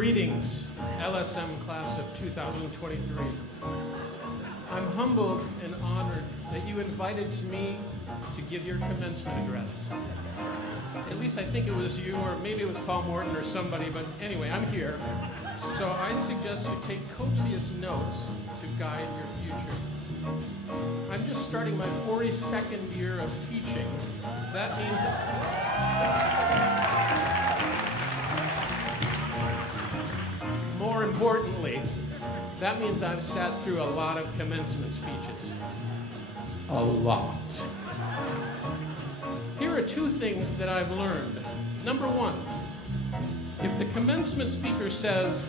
Greetings, LSM class of 2023. I'm humbled and honored that you invited me to give your commencement address. At least I think it was you, or maybe it was Paul Morton or somebody, but anyway, I'm here. So I suggest you take copious notes to guide your future. I'm just starting my 42nd year of teaching. That means... More importantly, that means I've sat through a lot of commencement speeches. A lot. Here are two things that I've learned. Number one, if the commencement speaker says,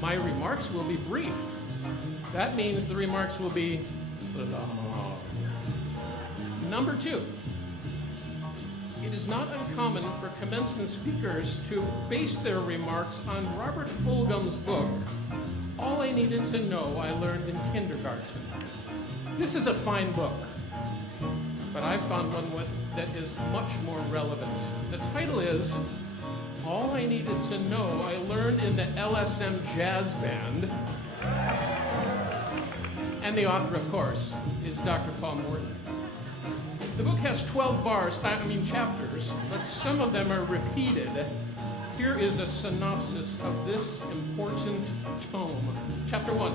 my remarks will be brief, that means the remarks will be long. Number two, it is not uncommon for commencement speakers to base their remarks on Robert Fulghum's book, All I Needed to Know I Learned in Kindergarten. This is a fine book, but I found one that is much more relevant. The title is All I Needed to Know I Learned in the LSM Jazz Band. And the author, of course, is Dr. Paul Morton. The book has 12 chapters, but some of them are repeated. Here is a synopsis of this important tome. Chapter 1.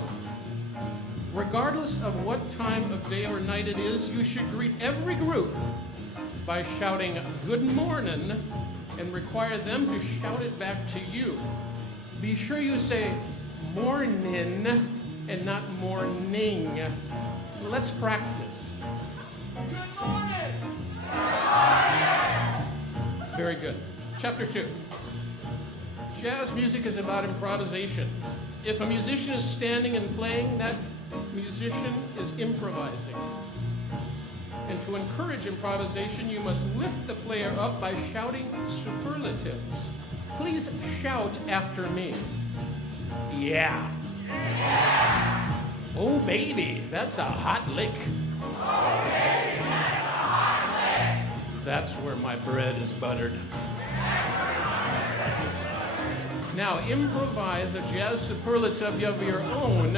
Regardless of what time of day or night it is, you should greet every group by shouting good morning and require them to shout it back to you. Be sure you say mornin' and not morning. Let's practice. Good morning! Very good. Chapter 2. Jazz music is about improvisation. If a musician is standing and playing, that musician is improvising. And to encourage improvisation, you must lift the player up by shouting superlatives. Please shout after me. Yeah. Yeah. Oh, baby, that's a hot lick. Oh, baby, that's a hot lick. That's where my bread is buttered. Now, improvise a jazz superlative of your own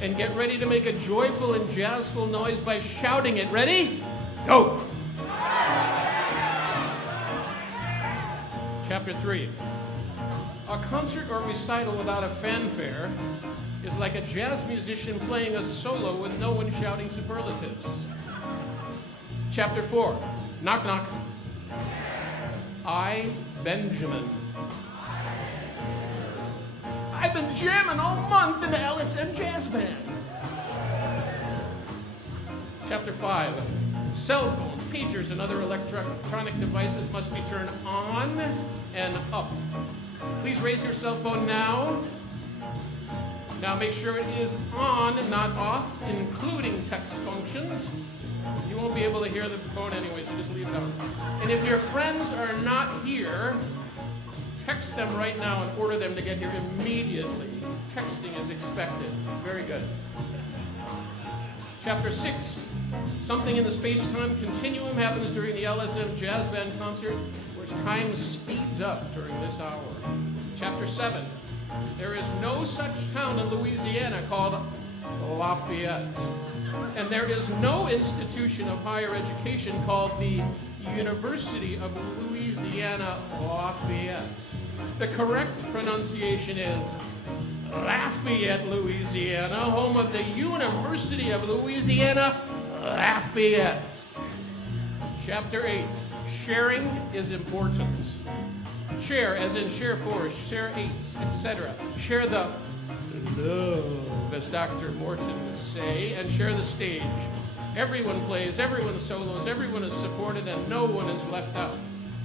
and get ready to make a joyful and jazzful noise by shouting it. Ready? Go! Chapter 3. A concert or recital without a fanfare is like a jazz musician playing a solo with no one shouting superlatives. Chapter 4. Knock, knock. I, Benjamin. I've been jamming all month in the LSM Jazz Band. Chapter 5. Cell phones, pagers, and other electronic devices must be turned on and up. Please raise your cell phone now. Now make sure it is on, not off, including text functions. You won't be able to hear the phone anyway, so just leave it on. And if your friends are not here, text them right now and order them to get here immediately. Texting is expected. Very good. Chapter 6. Something in the space-time continuum happens during the LSM Jazz Band concert where time speeds up during this hour. Chapter 7. There is no such town in Louisiana called Lafayette. And there is no institution of higher education called the University of Louisiana Lafayette. The correct pronunciation is Lafayette, Louisiana, home of the University of Louisiana Lafayette. Chapter 8. Sharing is important. Share, as in share four, share eights, etc. Share the love, as Dr. Morton would say, and share the stage. Everyone plays, everyone solos, everyone is supported, and no one is left out.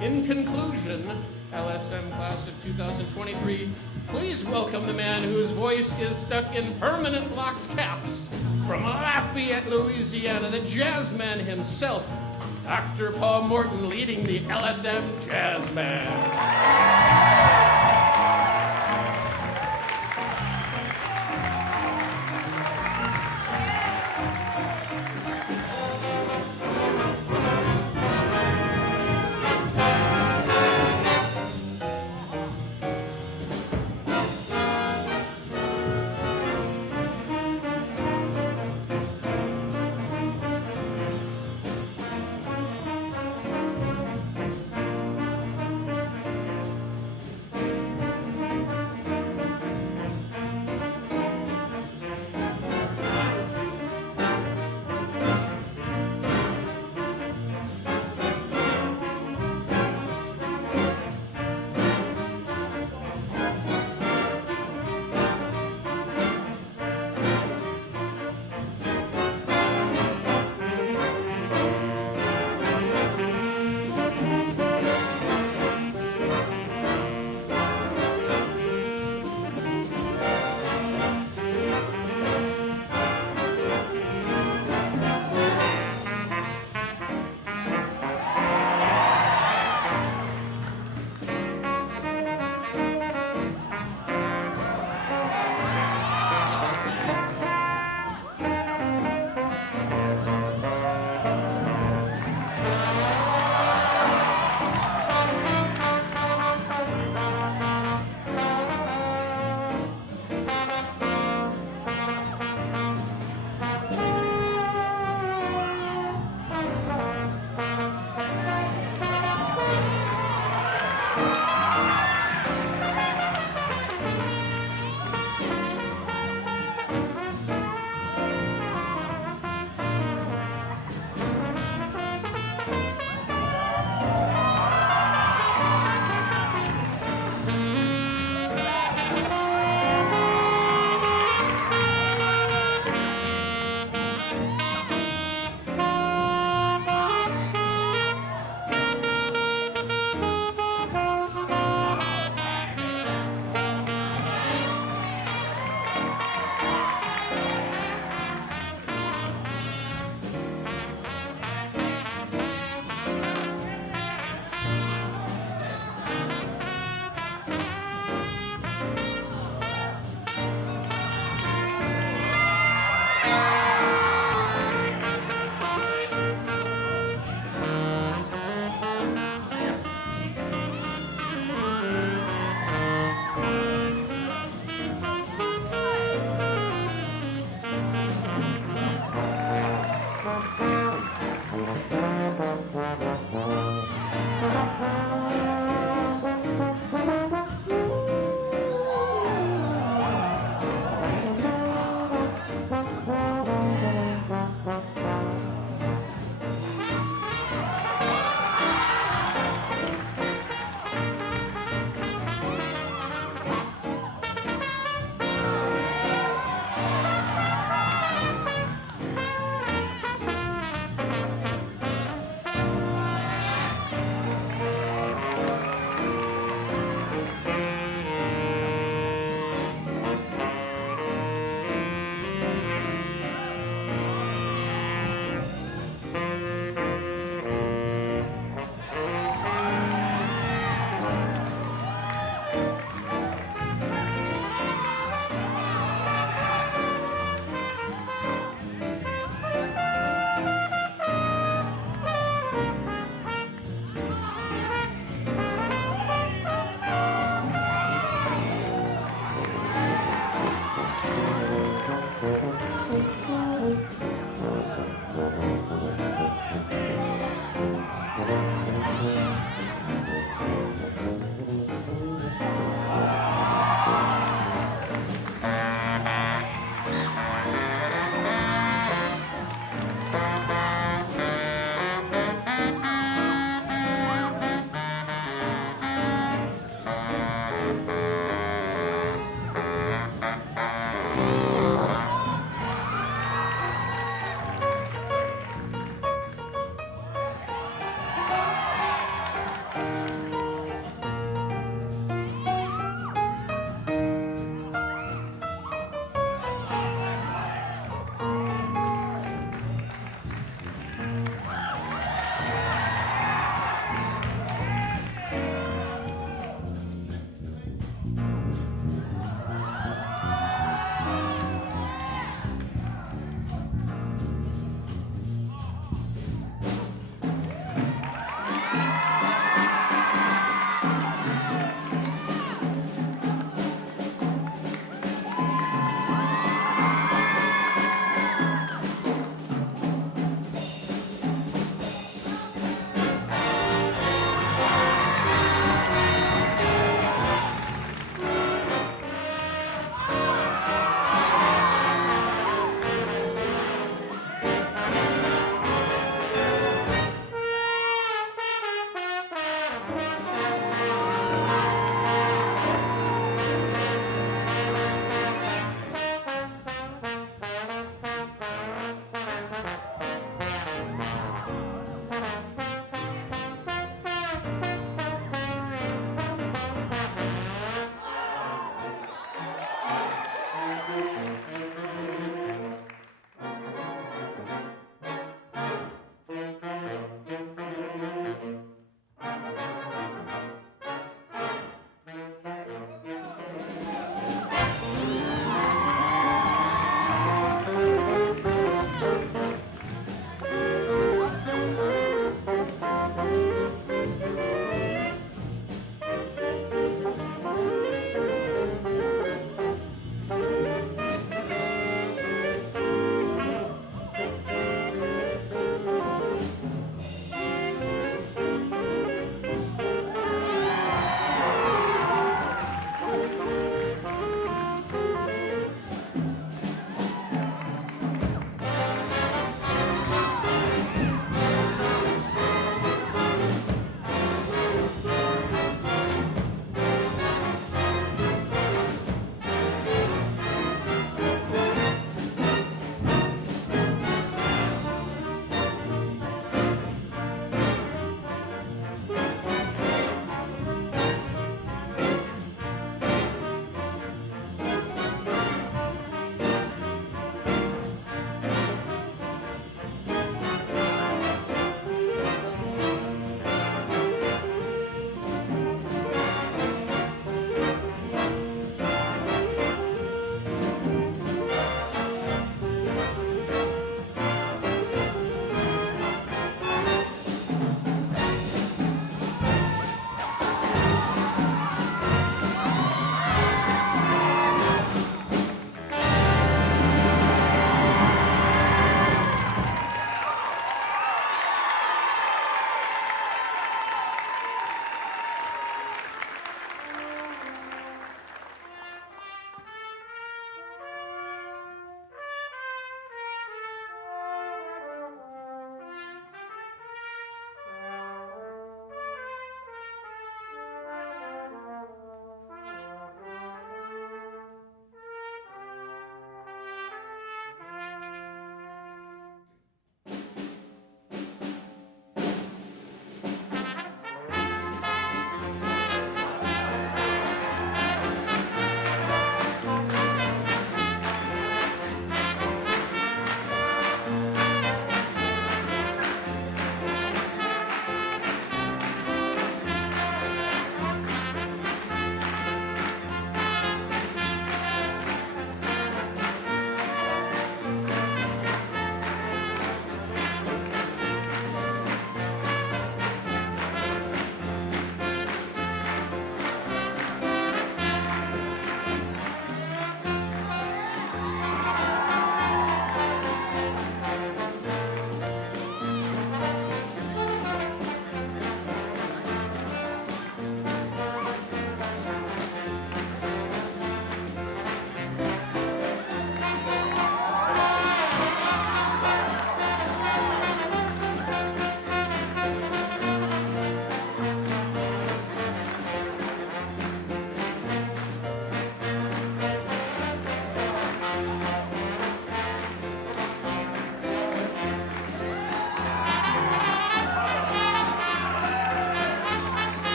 In conclusion, LSM class of 2023, please welcome the man whose voice is stuck in permanent locked caps from Lafayette, Louisiana, the jazz man himself, Dr. Paul Morton, leading the LSM Jazz Band.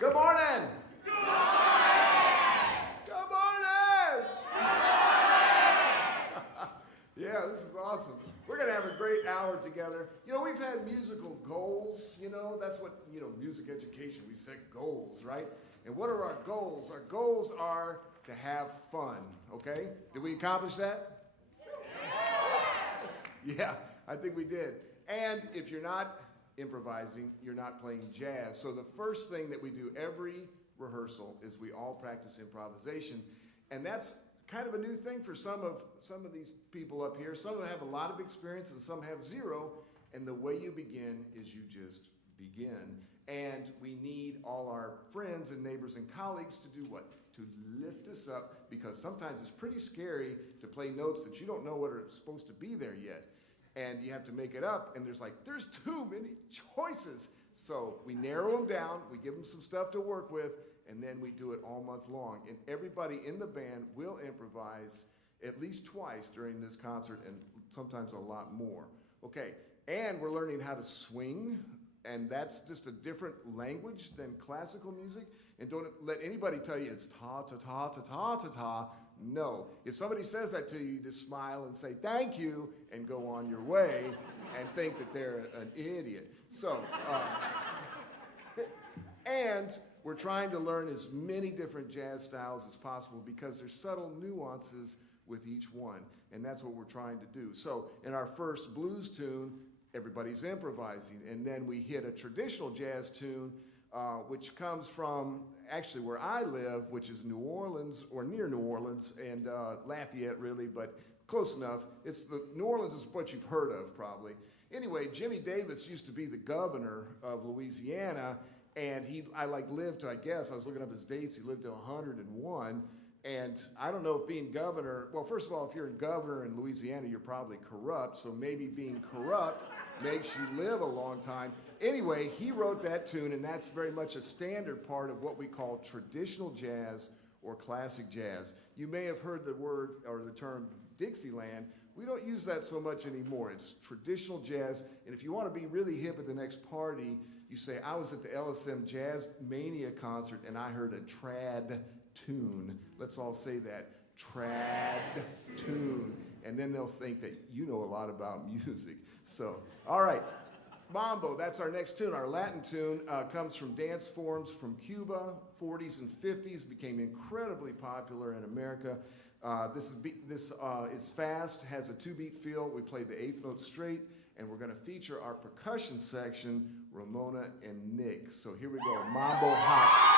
Good morning. Good morning. Good morning. Yeah, this is awesome. We're going to have a great hour together. You know, we've had musical goals. You know, that's what, music education, we set goals, right? And what are our goals? Our goals are to have fun, okay? Did we accomplish that? Yeah, I think we did. And if you're not improvising, you're not playing jazz. So the first thing that we do every rehearsal is we all practice improvisation. And that's kind of a new thing for some of these people up here. Some of them have a lot of experience and some have zero. And the way you begin is you just begin. And we need all our friends and neighbors and colleagues to do what? To lift us up, because sometimes it's pretty scary to play notes that you don't know what are supposed to be there yet. And you have to make it up, and there's too many choices. So we narrow them down, we give them some stuff to work with, and then we do it all month long. And everybody in the band will improvise at least twice during this concert, and sometimes a lot more. Okay, and we're learning how to swing, and that's just a different language than classical music. And don't let anybody tell you it's ta ta ta ta ta ta ta. No. If somebody says that to you, you just smile and say thank you and go on your way and think that they're an idiot. So, and we're trying to learn as many different jazz styles as possible because there's subtle nuances with each one, and that's what we're trying to do. So in our first blues tune, everybody's improvising, and then we hit a traditional jazz tune, which comes from actually where I live, which is New Orleans, or near New Orleans, and Lafayette really, but close enough. New Orleans is what you've heard of probably. Anyway, Jimmy Davis used to be the governor of Louisiana, and I lived to, I guess, I was looking up his dates, he lived to 101, and I don't know if being governor, well, first of all, if you're a governor in Louisiana, you're probably corrupt, so maybe being corrupt makes you live a long time. Anyway, he wrote that tune, and that's very much a standard part of what we call traditional jazz or classic jazz. You may have heard the word or the term Dixieland. We don't use that so much anymore. It's traditional jazz, and if you want to be really hip at the next party, you say, I was at the LSM Jazz Mania concert, and I heard a trad tune. Let's all say that, trad tune. And then they'll think that you know a lot about music. So, all right. Mambo, that's our next tune. Our Latin tune comes from dance forms from Cuba, 40s and 50s, became incredibly popular in America. This is fast, has a 2-beat feel. We play the 8th note straight, and we're going to feature our percussion section, Ramona and Nick. So here we go, Mambo Hot.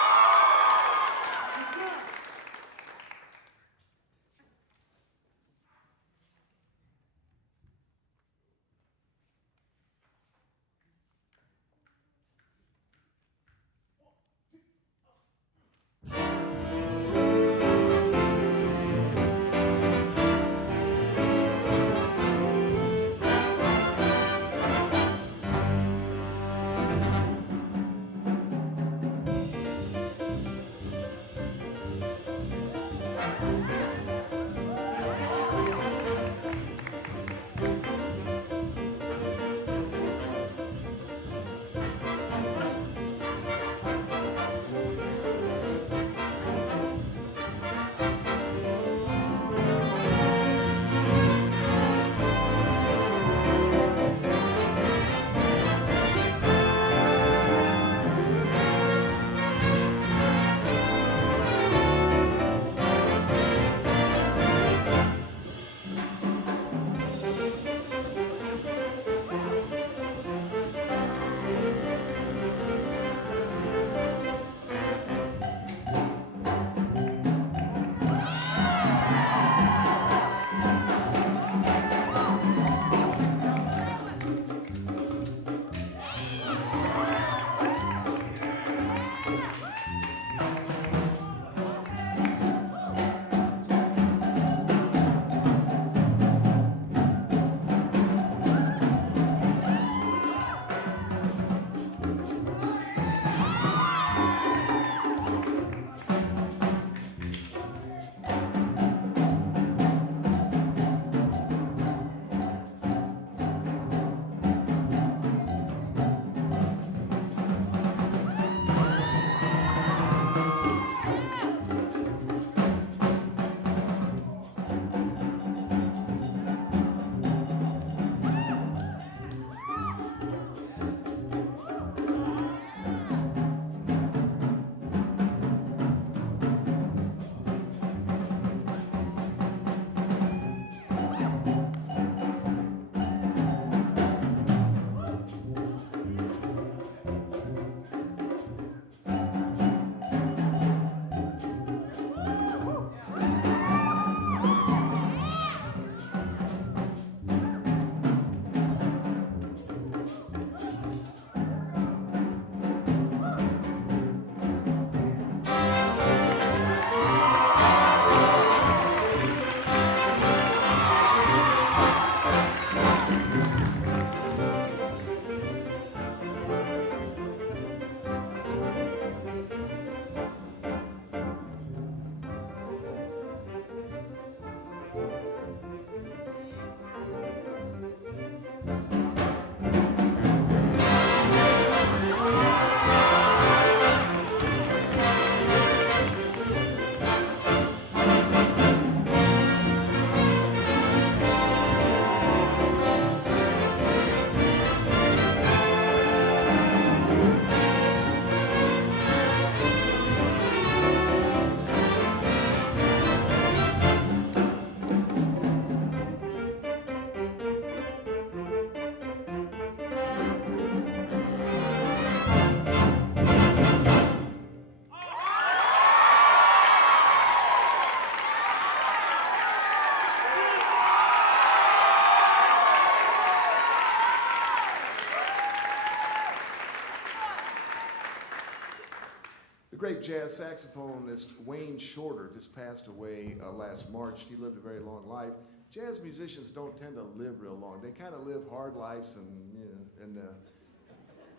great jazz saxophonist Wayne Shorter just passed away last March. He lived a very long life. Jazz musicians don't tend to live real long. They kind of live hard lives and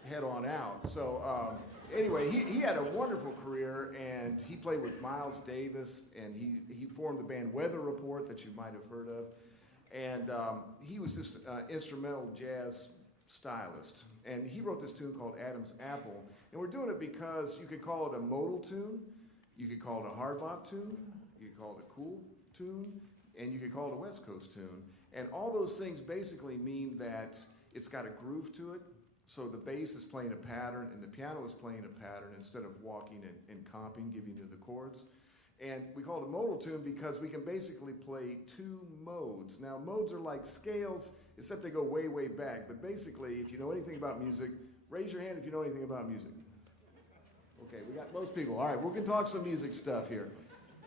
head on out. So anyway, he had a wonderful career, and he played with Miles Davis, and he formed the band Weather Report that you might have heard of. And he was just an instrumental jazz stylist. And he wrote this tune called Adam's Apple. And we're doing it because you could call it a modal tune, you could call it a hard bop tune, you could call it a cool tune, and you could call it a West Coast tune. And all those things basically mean that it's got a groove to it. So the bass is playing a pattern and the piano is playing a pattern instead of walking and comping, giving you the chords. And we call it a modal tune because we can basically play two modes. Now, modes are like scales, except they go way, way back. But basically, if you know anything about music, raise your hand if you know anything about music. Okay, we got most people. All right, we're going to talk some music stuff here.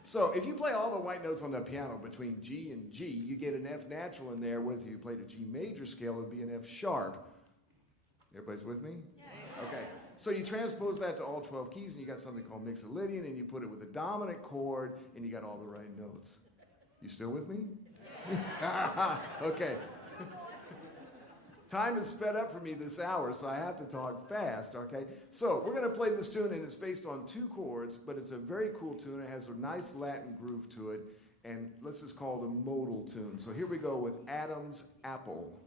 So if you play all the white notes on the piano between G and G, you get an F natural in there. Whether you played a G major scale, it would be an F sharp. Everybody's with me? Yeah. Okay. So you transpose that to all 12 keys, and you got something called mixolydian, and you put it with a dominant chord, and you got all the right notes. You still with me? Yeah. Okay. Time is sped up for me this hour, so I have to talk fast, okay? So we're going to play this tune, and it's based on two chords, but it's a very cool tune. It has a nice Latin groove to it, and let's just call it a modal tune. So here we go with Adam's Apple.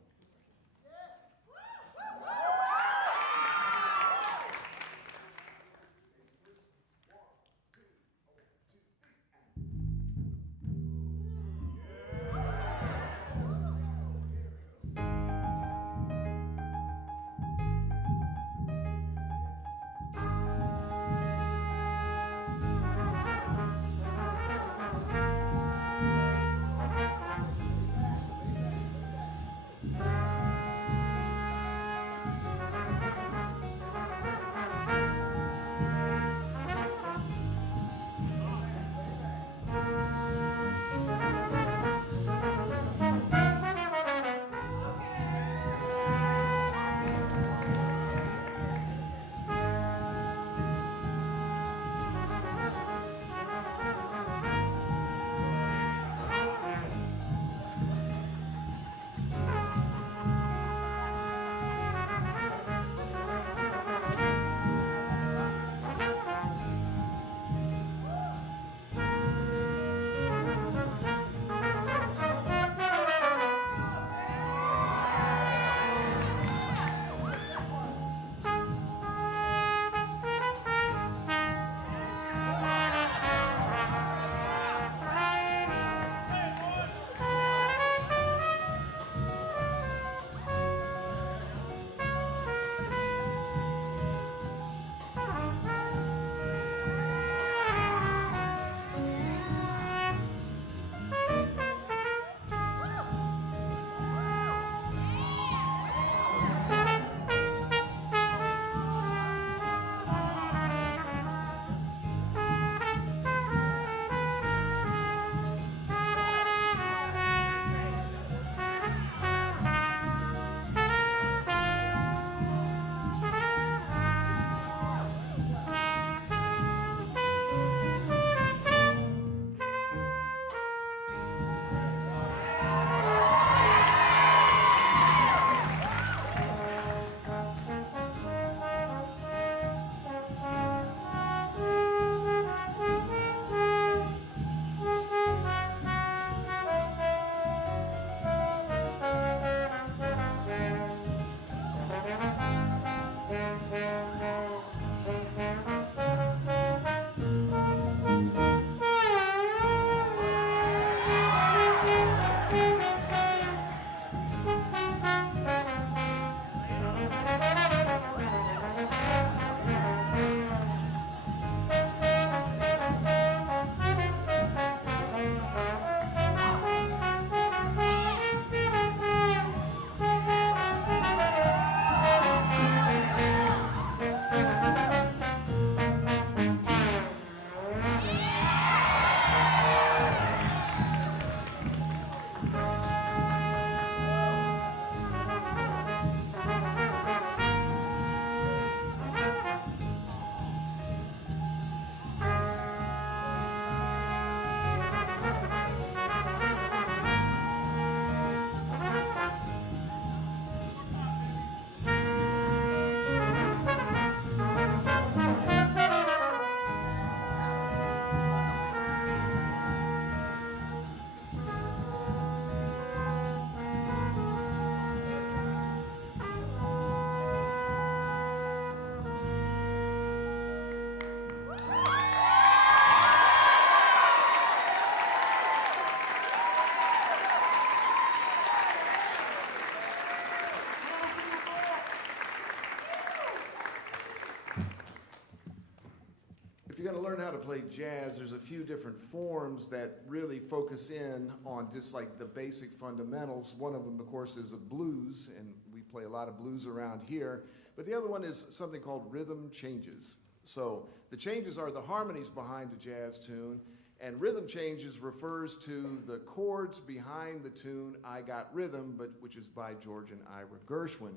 how to play jazz, there's a few different forms that really focus in on just like the basic fundamentals. One of them, of course, is a blues, and we play a lot of blues around here. But the other one is something called rhythm changes. So the changes are the harmonies behind a jazz tune, and rhythm changes refers to the chords behind the tune I Got Rhythm, which is by George and Ira Gershwin.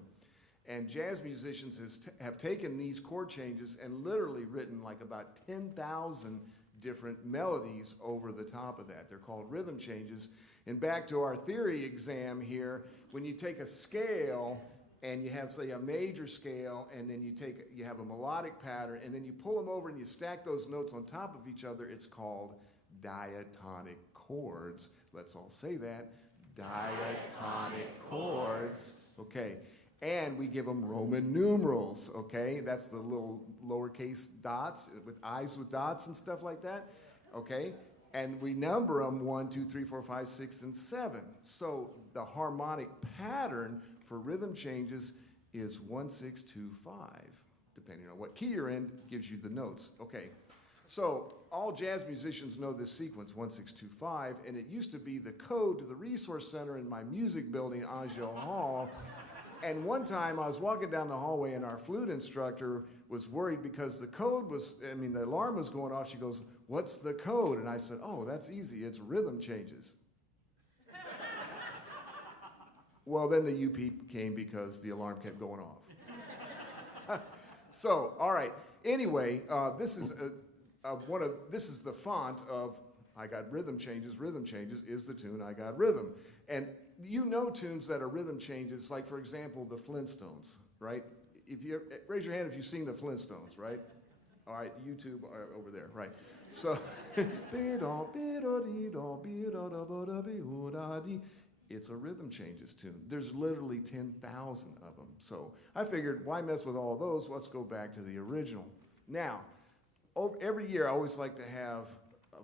And jazz musicians have taken these chord changes and literally written like about 10,000 different melodies over the top of that. They're called rhythm changes. And back to our theory exam here, when you take a scale and you have, say, a major scale, and then you have a melodic pattern, and then you pull them over and you stack those notes on top of each other, it's called diatonic chords. Let's all say that. Diatonic chords. Okay. And we give them Roman numerals, okay? That's the little lowercase dots with eyes with dots and stuff like that, okay? And we number them 1, 2, 3, 4, 5, 6, and 7. So the harmonic pattern for rhythm changes is 1, 6, 2, 5. Depending on what key you're in, gives you the notes. Okay, so all jazz musicians know this sequence, 1, 6, 2, 5, and it used to be the code to the resource center in my music building, Angel Hall. And one time I was walking down the hallway and our flute instructor was worried because the code was, the alarm was going off. She goes, "What's the code?" And I said, "Oh, that's easy. It's rhythm changes." Well, then the UP came because the alarm kept going off. So, all right. Anyway, this is this is the font of I Got Rhythm Changes. Rhythm Changes is the tune I Got Rhythm. And you know tunes that are rhythm changes, like, for example, the Flintstones, right? If you raise your hand if you've seen the Flintstones, right? All right, YouTube over there, right? So, it's a rhythm changes tune. There's literally 10,000 of them. So I figured, why mess with all those? Let's go back to the original. Now, every year I always like to have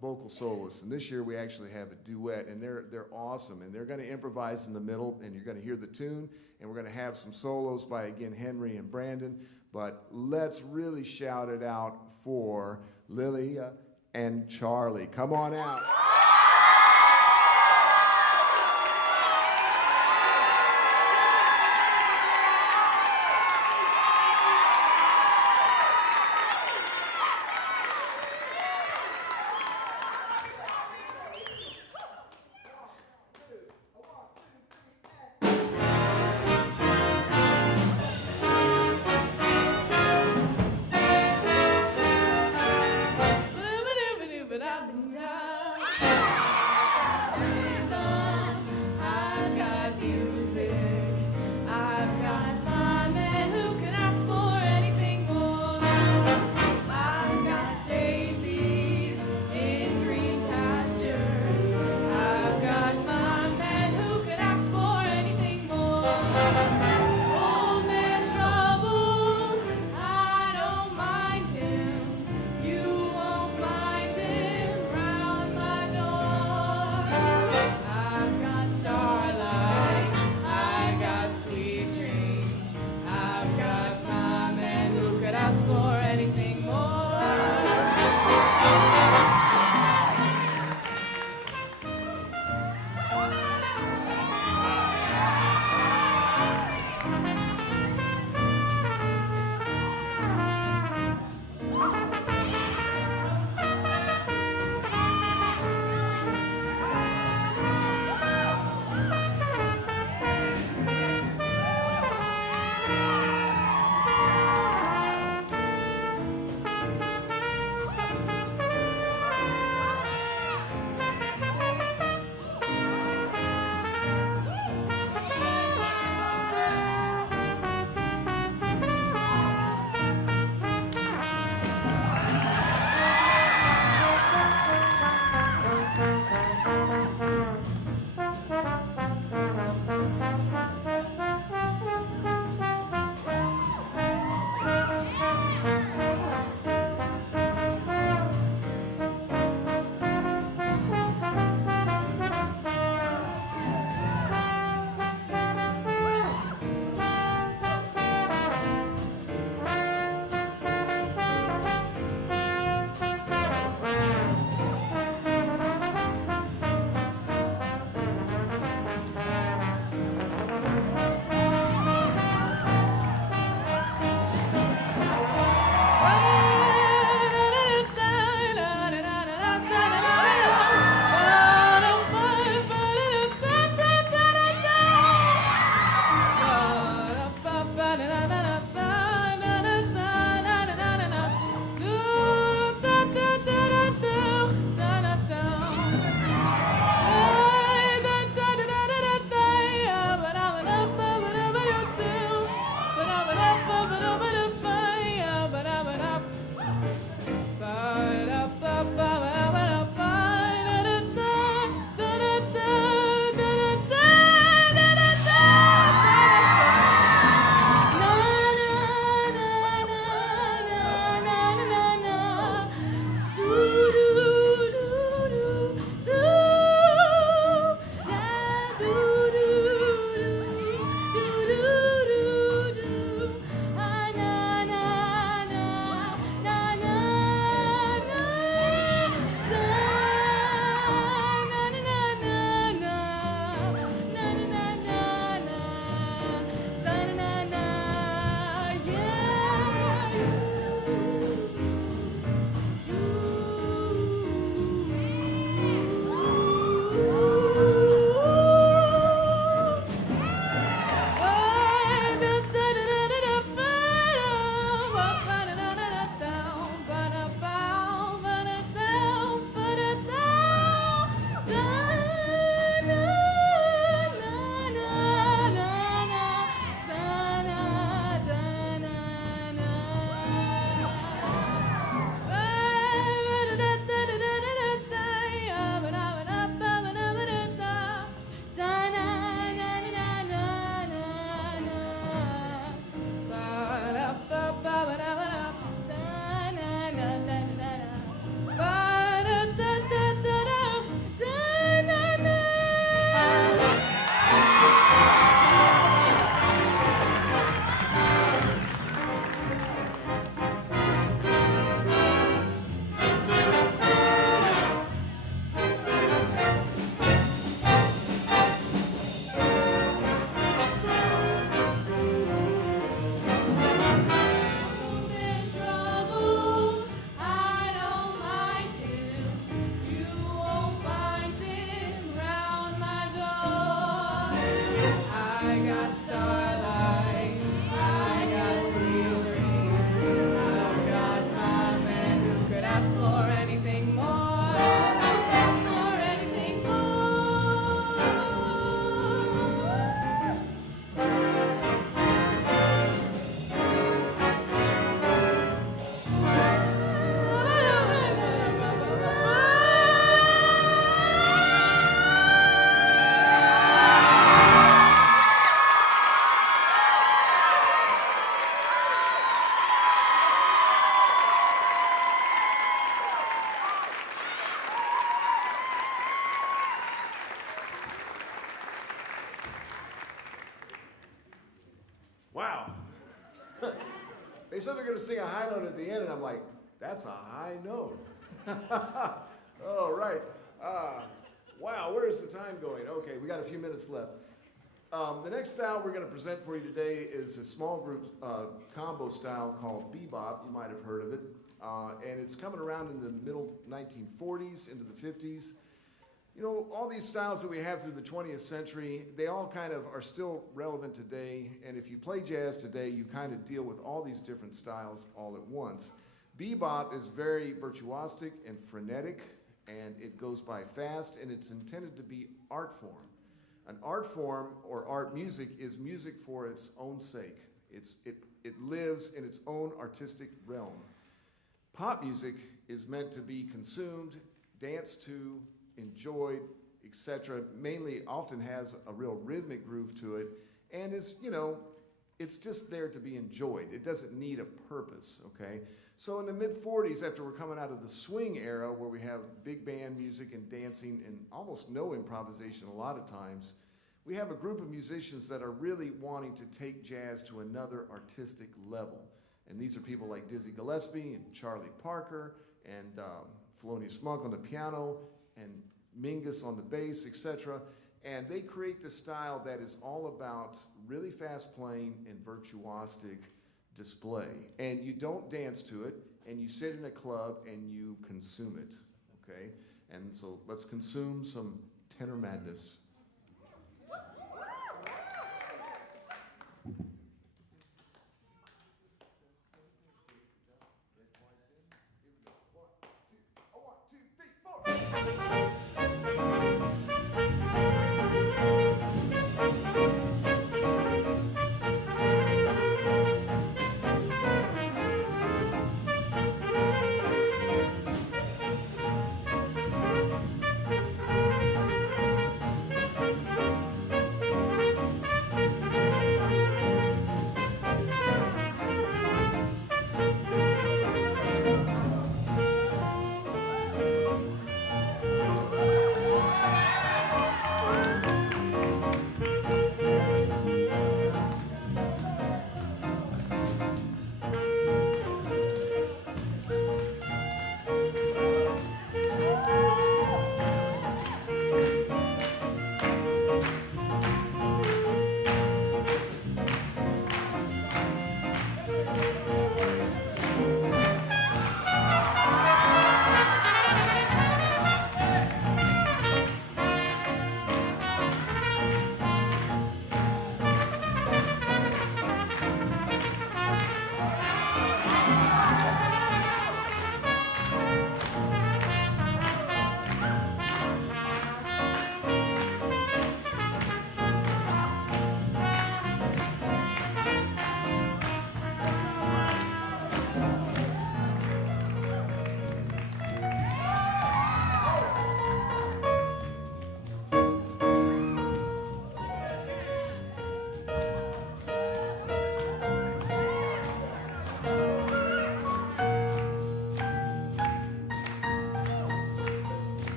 vocal soloists, and this year we actually have a duet, and they're awesome, and they're going to improvise in the middle, and you're going to hear the tune, and we're going to have some solos by, again, Henry and Brandon, but let's really shout it out for Lilia and Charlie. Come on out. said they're going to sing a high note at the end, and I'm like, that's a high note. Oh, right. Wow, where is the time going? Okay, we got a few minutes left. The next style we're going to present for you today is a small group combo style called Bebop. You might have heard of it. And it's coming around in the middle 1940s into the 50s. You know, all these styles that we have through the 20th century, they all kind of are still relevant today. And if you play jazz today, you kind of deal with all these different styles all at once. Bebop is very virtuosic and frenetic, and it goes by fast, and it's intended to be art form. An art form or art music is music for its own sake. It lives in its own artistic realm. Pop music is meant to be consumed, danced to, enjoyed, etc. Mainly often has a real rhythmic groove to it, and is, you know, it's just there to be enjoyed. It doesn't need a purpose, okay? So in the mid-40s, after we're coming out of the swing era, where we have big band music and dancing and almost no improvisation a lot of times, we have a group of musicians that are really wanting to take jazz to another artistic level. And these are people like Dizzy Gillespie and Charlie Parker and Thelonious Monk on the piano and Mingus on the bass, etc. And they create this style that is all about really fast playing and virtuosic display. And you don't dance to it, and you sit in a club and you consume it, okay? And so let's consume some tenor madness.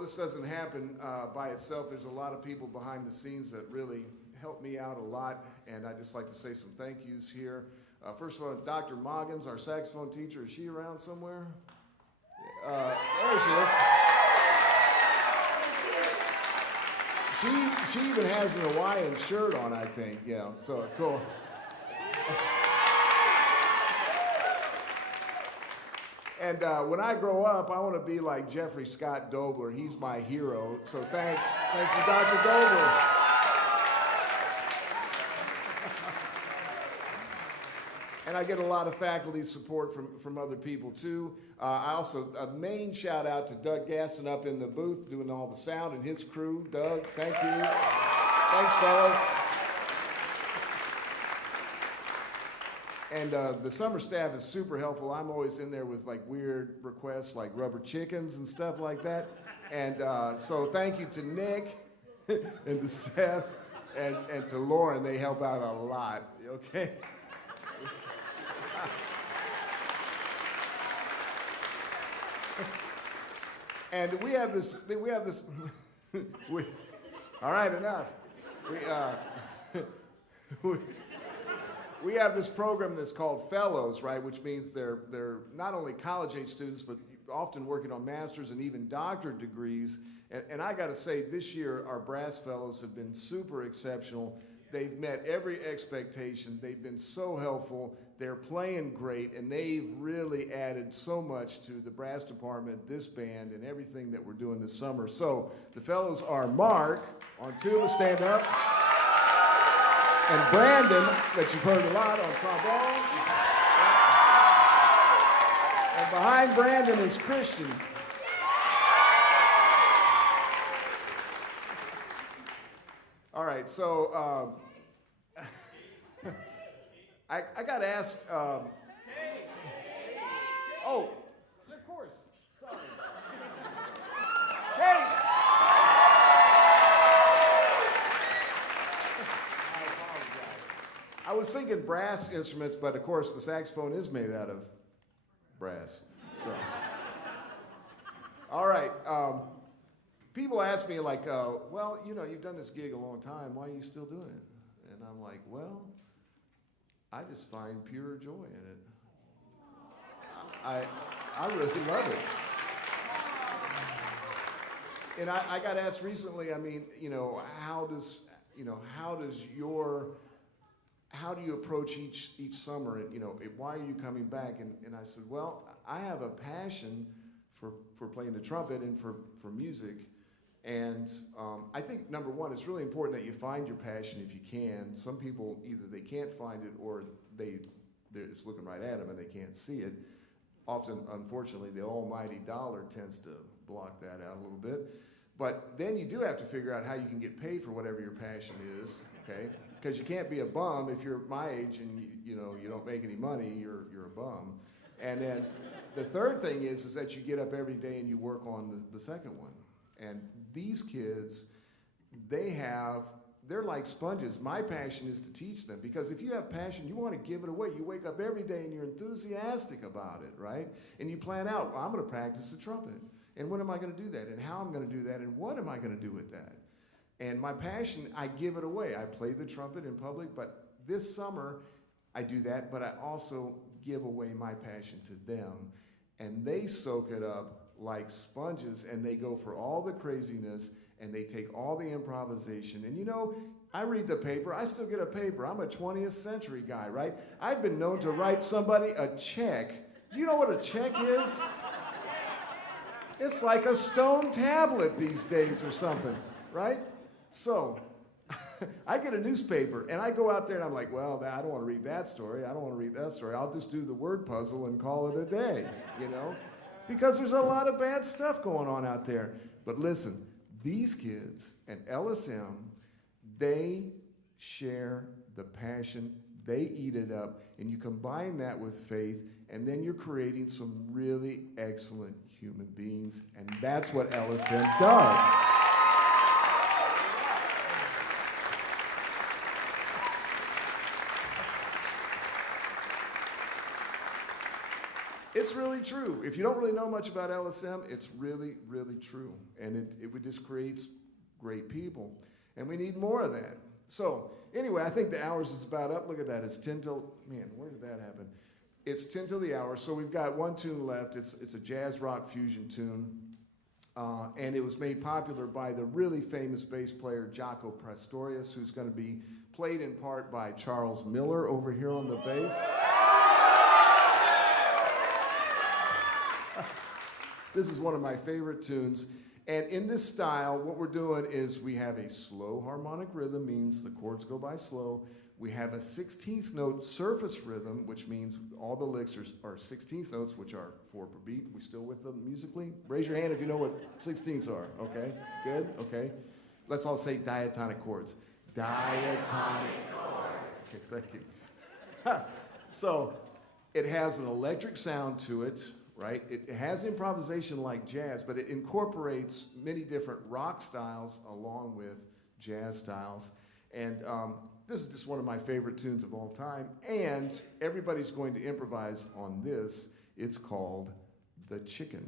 this doesn't happen by itself. There's a lot of people behind the scenes that really help me out a lot, and I'd just like to say some thank yous here. First of all, Dr. Moggins, our saxophone teacher, is she around somewhere? There she is. She even has an Hawaiian shirt on, I think, you know, so cool. And when I grow up, I want to be like Jeffrey Scott Dobler. He's my hero. So thanks. Thank you, Dr. Dobler. And I get a lot of faculty support from other people, too. I also, a main shout out to Doug Gaston up in the booth doing all the sound and his crew. Doug, thank you. Thanks, fellas. And the summer staff is super helpful. I'm always in there with like weird requests like rubber chickens and stuff like that. And so thank you to Nick and to Seth and to Lauren. They help out a lot, okay? And we have this, all right, enough. We have this program that's called Fellows, right, which means they're not only college-age students, but often working on master's and even doctorate degrees. And I got to say, this year, our brass fellows have been super exceptional. They've met every expectation. They've been so helpful. They're playing great, and they've really added so much to the brass department, this band, and everything that we're doing this summer. So the fellows are Mark on tuba, stand up, and Brandon, that you've heard a lot, on trombone. And behind Brandon is Christian. All right, so I got asked. Oh, of course. Sorry. Hey. I was thinking brass instruments, but of course the saxophone is made out of brass. So, all right. People ask me like, well, you know, you've done this gig a long time. Why are you still doing it? And I'm like, well, I just find pure joy in it. I really love it. And I got asked recently, I mean, you know, how do you approach each summer? And, you know, why are you coming back? And I said, well, I have a passion for playing the trumpet and for music. And I think, number one, it's really important that you find your passion if you can. Some people, either they can't find it or they're just looking right at them and they can't see it. Often, unfortunately, the almighty dollar tends to block that out a little bit. But then you do have to figure out how you can get paid for whatever your passion is, okay? Because you can't be a bum if you're my age and you don't make any money, you're a bum. And then the third thing is that you get up every day and you work on the second one. And these kids, they're like sponges. My passion is to teach them, because if you have passion, you want to give it away. You wake up every day and you're enthusiastic about it, right? And you plan out, well, I'm going to practice the trumpet. And when am I going to do that? And how I'm going to do that? And what am I going to do with that? And my passion, I give it away. I play the trumpet in public, but this summer I do that, but I also give away my passion to them. And they soak it up like sponges, and they go for all the craziness, and they take all the improvisation. And you know, I read the paper, I still get a paper. I'm a 20th century guy, right? I've been known to write somebody a check. Do you know what a check is? It's like a stone tablet these days or something, right? So, I get a newspaper, and I go out there, and I'm like, well, I don't want to read that story. I don't want to read that story. I'll just do the word puzzle and call it a day, you know? Because there's a lot of bad stuff going on out there. But listen, these kids at LSM, they share the passion, they eat it up, and you combine that with faith, and then you're creating some really excellent human beings, and that's what LSM does. It's really true. If you don't really know much about LSM, it's really, really true. And it just creates great people. And we need more of that. So anyway, I think the hours is about up. Look at that. It's 10 till, man, where did that happen? It's 10 till the hour. So we've got one tune left. It's a jazz rock fusion tune. And it was made popular by the really famous bass player Jaco Pastorius, who's going to be played in part by Charles Miller over here on the bass. This is one of my favorite tunes. And in this style, what we're doing is we have a slow harmonic rhythm, means the chords go by slow. We have a 16th note surface rhythm, which means all the licks are 16th notes, which are 4 per beat. We still with them musically? Raise your hand if you know what 16ths are. Okay, good, okay. Let's all say diatonic chords. Diatonic chords. Okay, thank you. So it has an electric sound to it, right? It has improvisation like jazz, but it incorporates many different rock styles along with jazz styles. And this is just one of my favorite tunes of all time. And everybody's going to improvise on this. It's called The Chicken.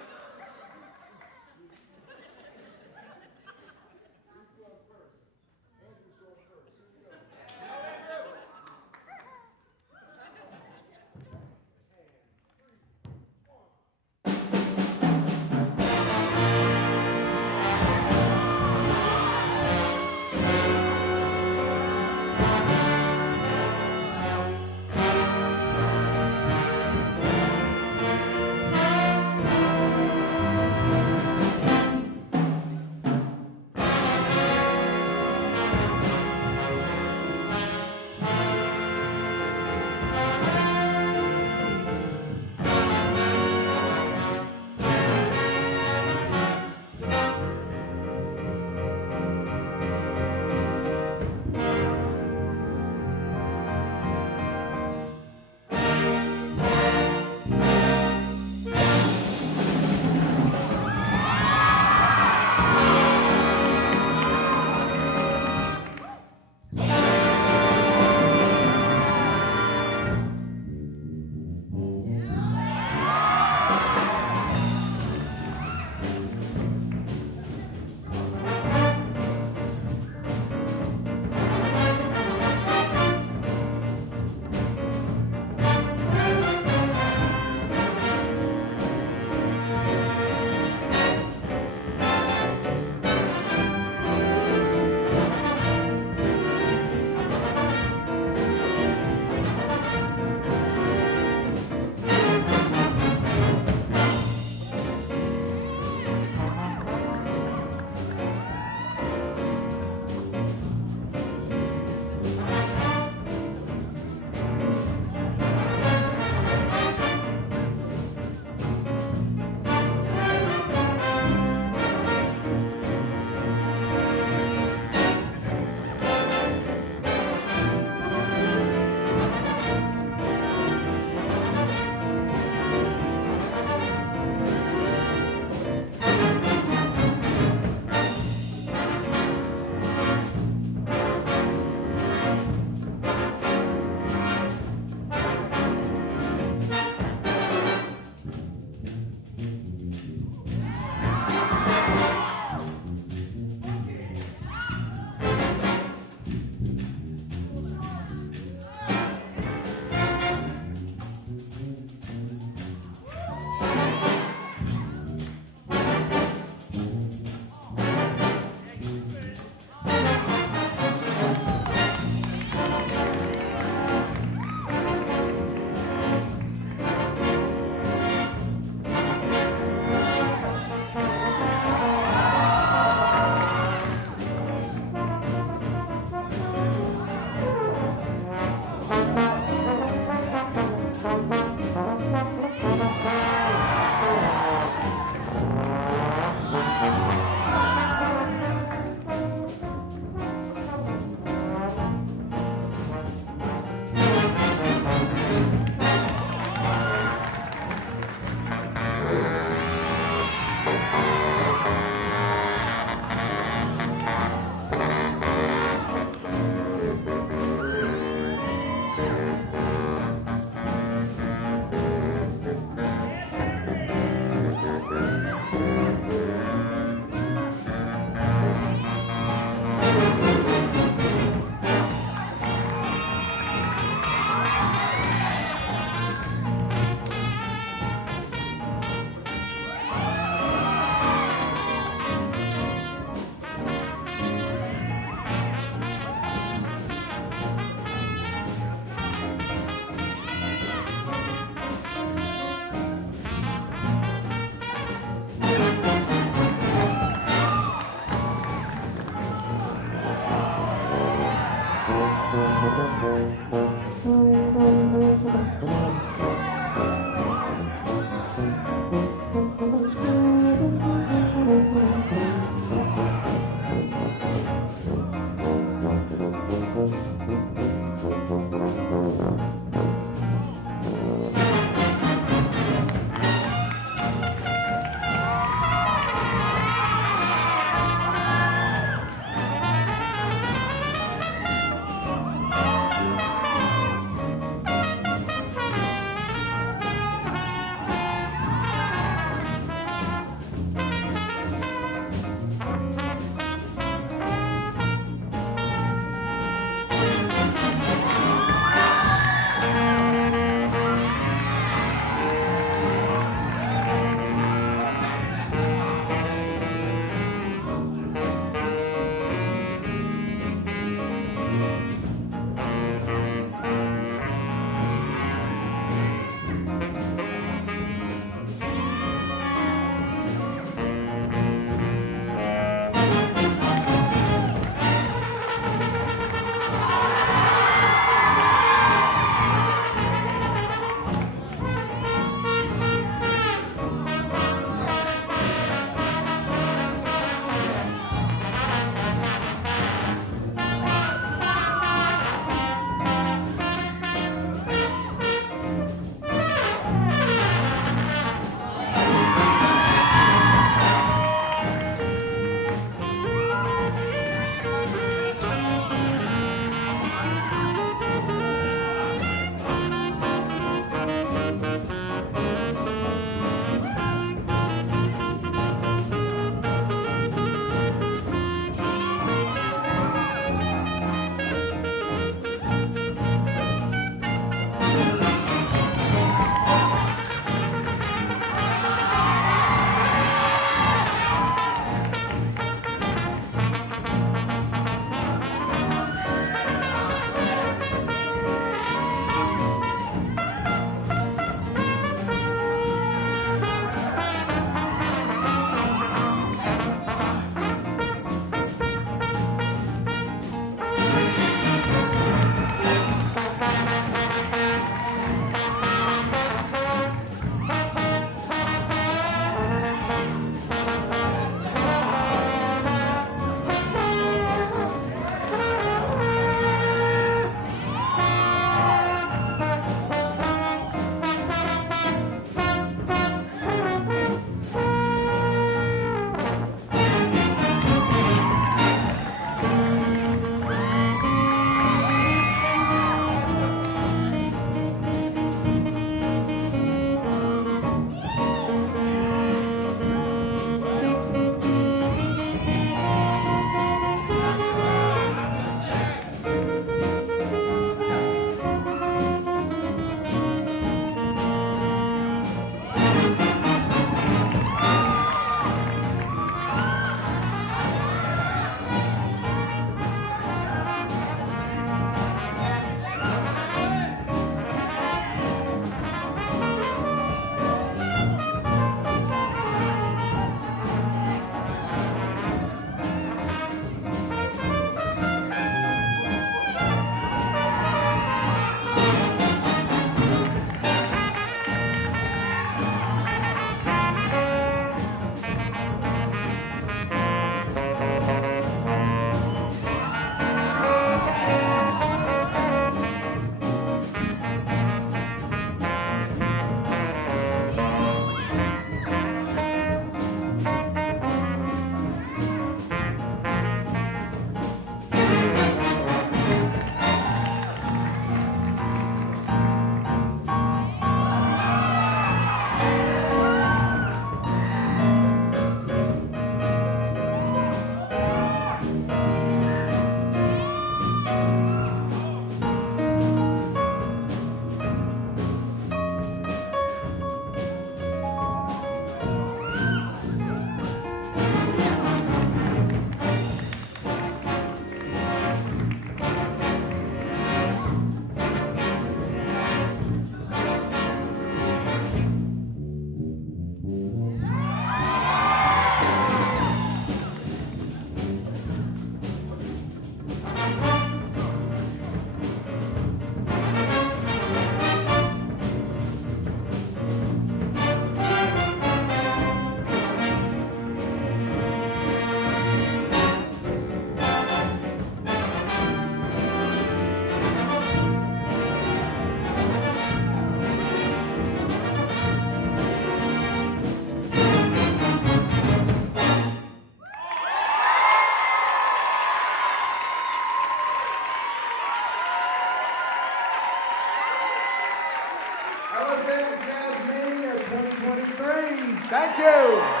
you.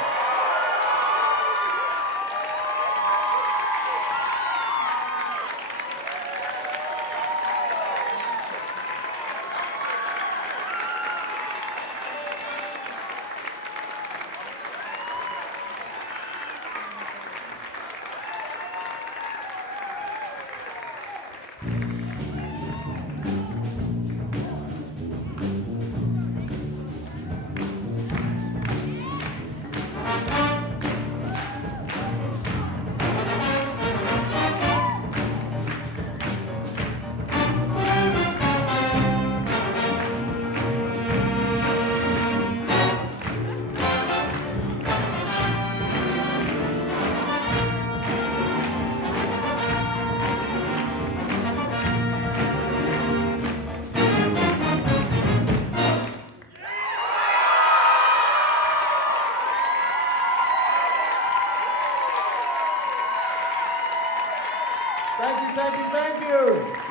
Thank you, thank you, thank you.